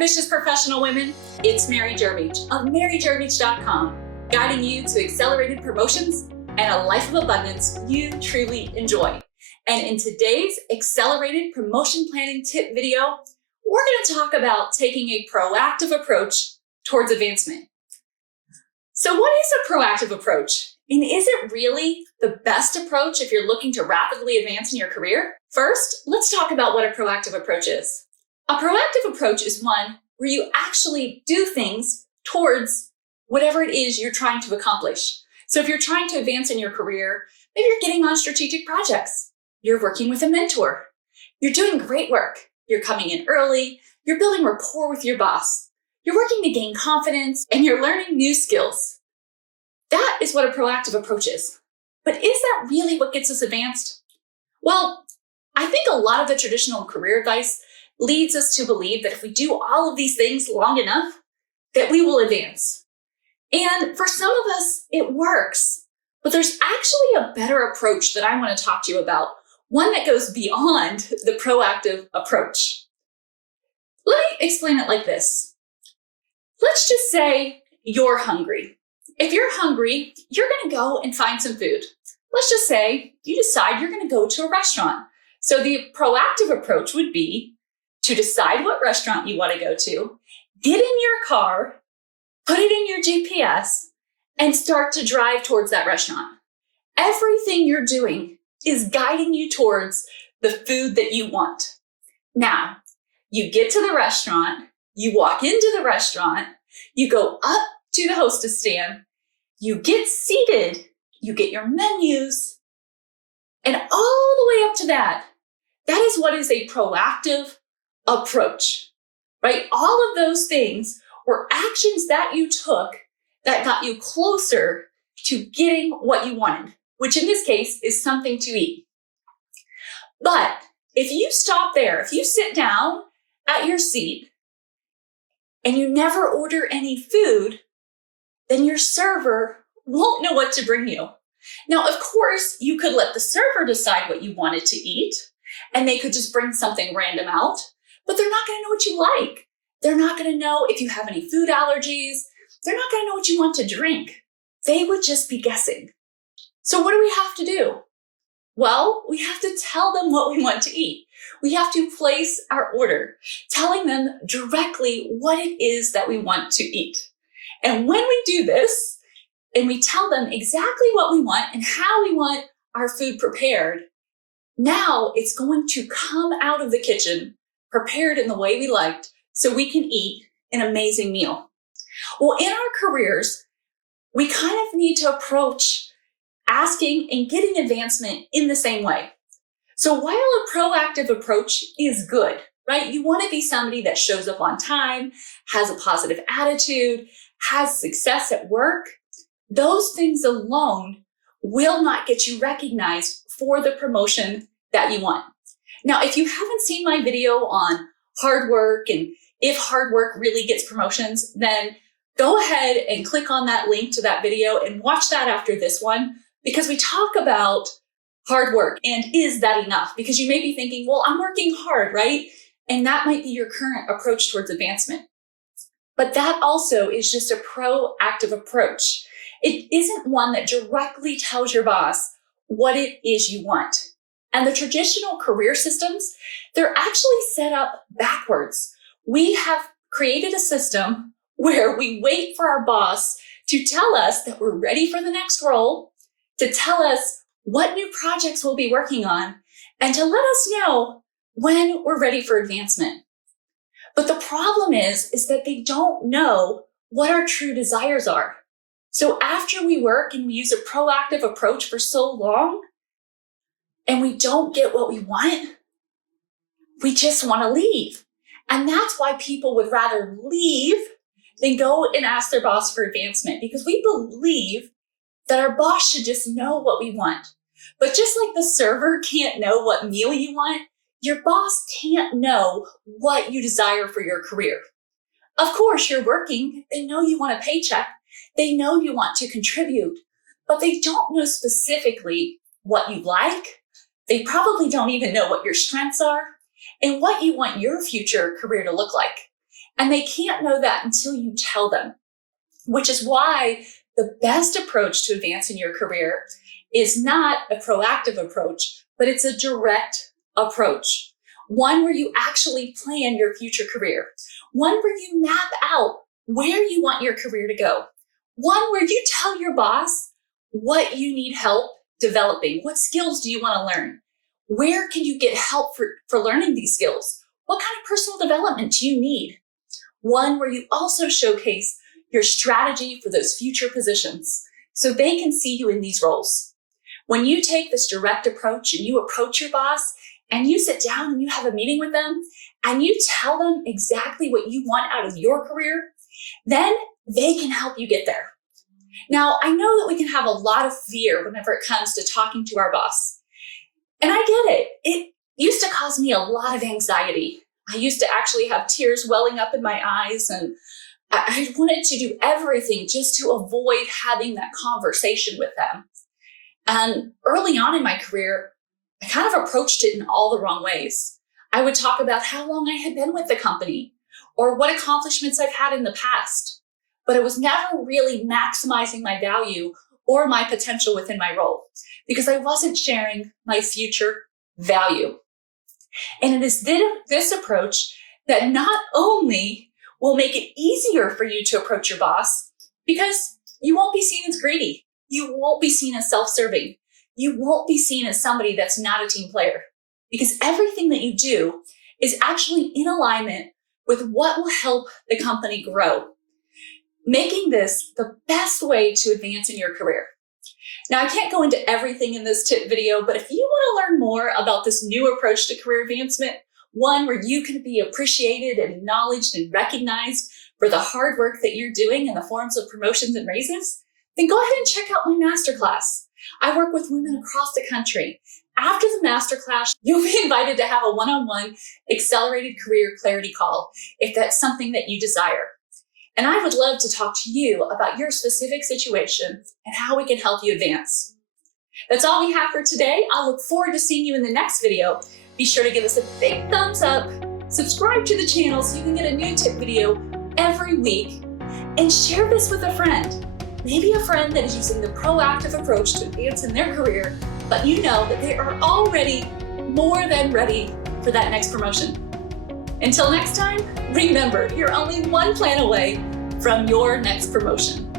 ambitious professional women, it's Mary Guirovich of maryguirovich.com, guiding you to accelerated promotions and a life of abundance you truly enjoy. And in today's accelerated promotion planning tip video, we're going to talk about taking a proactive approach towards advancement. So what is a proactive approach? And is it really the best approach if you're looking to rapidly advance in your career? First, let's talk about what a proactive approach is. A proactive approach is one where you actually do things towards whatever it is you're trying to accomplish. So if you're trying to advance in your career, maybe you're getting on strategic projects, you're working with a mentor, you're doing great work, you're coming in early, you're building rapport with your boss, you're working to gain confidence, and you're learning new skills. That is what a proactive approach is. But is that really what gets us advanced? Well, I think a lot of the traditional career advice leads us to believe that if we do all of these things long enough, that we will advance. And for some of us, it works. But there's actually a better approach that I want to talk to you about, one that goes beyond the proactive approach. Let me explain it like this. Let's just say you're hungry. If you're hungry, you're going to go and find some food. Let's just say you decide you're going to go to a restaurant. So the proactive approach would be to decide what restaurant you want to go to, get in your car, put it in your GPS, and start to drive towards that restaurant. Everything you're doing is guiding you towards the food that you want. Now, you get to the restaurant, you walk into the restaurant, you go up to the hostess stand, you get seated, you get your menus, and all the way up to that is what is a proactive approach, right? All of those things were actions that you took that got you closer to getting what you wanted, which in this case is something to eat. But if you stop there, if you sit down at your seat and you never order any food, then your server won't know what to bring you. Now, of course, you could let the server decide what you wanted to eat, and they could just bring something random out, but they're not going to know what you like. They're not going to know if you have any food allergies. They're not going to know what you want to drink. They would just be guessing. So what do we have to do? Well, we have to tell them what we want to eat. We have to place our order, telling them directly what it is that we want to eat. And when we do this, and we tell them exactly what we want and how we want our food prepared, now it's going to come out of the kitchen prepared in the way we liked so we can eat an amazing meal. Well, in our careers, we kind of need to approach asking and getting advancement in the same way. So while a proactive approach is good, right? You want to be somebody that shows up on time, has a positive attitude, has success at work. Those things alone will not get you recognized for the promotion that you want. Now, if you haven't seen my video on hard work and if hard work really gets promotions, then go ahead and click on that link to that video and watch that after this one, because we talk about hard work and is that enough? Because you may be thinking, well, I'm working hard, right? And that might be your current approach towards advancement. But that also is just a proactive approach. It isn't one that directly tells your boss what it is you want. And the traditional career systems, they're actually set up backwards. We have created a system where we wait for our boss to tell us that we're ready for the next role, to tell us what new projects we'll be working on, and to let us know when we're ready for advancement. But the problem is that they don't know what our true desires are. So after we work and we use a proactive approach for so long, and we don't get what we want, we just want to leave. And that's why people would rather leave than go and ask their boss for advancement, because we believe that our boss should just know what we want. But just like the server can't know what meal you want, your boss can't know what you desire for your career. Of course, you're working. They know you want a paycheck. They know you want to contribute, but they don't know specifically what you like. They probably don't even know what your strengths are and what you want your future career to look like. And they can't know that until you tell them, which is why the best approach to advance in your career is not a proactive approach, but it's a direct approach. One where you actually plan your future career. One where you map out where you want your career to go. One where you tell your boss what you need help developing. What skills do you want to learn? Where can you get help for learning these skills? What kind of personal development do you need? One where you also showcase your strategy for those future positions so they can see you in these roles. When you take this direct approach and you approach your boss and you sit down and you have a meeting with them and you tell them exactly what you want out of your career, then they can help you get there. Now, I know that we can have a lot of fear whenever it comes to talking to our boss. And I get it. It used to cause me a lot of anxiety. I used to actually have tears welling up in my eyes, and I wanted to do everything just to avoid having that conversation with them. And early on in my career, I kind of approached it in all the wrong ways. I would talk about how long I had been with the company or what accomplishments I've had in the past, but it was never really maximizing my value or my potential within my role because I wasn't sharing my future value. And it is this approach that not only will make it easier for you to approach your boss because you won't be seen as greedy. You won't be seen as self-serving. You won't be seen as somebody that's not a team player because everything that you do is actually in alignment with what will help the company grow, making this the best way to advance in your career. Now, I can't go into everything in this tip video, but if you want to learn more about this new approach to career advancement, one where you can be appreciated and acknowledged and recognized for the hard work that you're doing in the forms of promotions and raises, then go ahead and check out my masterclass. I work with women across the country. After the masterclass, you'll be invited to have a one-on-one accelerated career clarity call if that's something that you desire. And I would love to talk to you about your specific situation and how we can help you advance. That's all we have for today. I'll look forward to seeing you in the next video. Be sure to give us a big thumbs up, subscribe to the channel so you can get a new tip video every week, and share this with a friend. Maybe a friend that is using the proactive approach to advance in their career, but you know that they are already more than ready for that next promotion. Until next time, remember, you're only one plan away from your next promotion.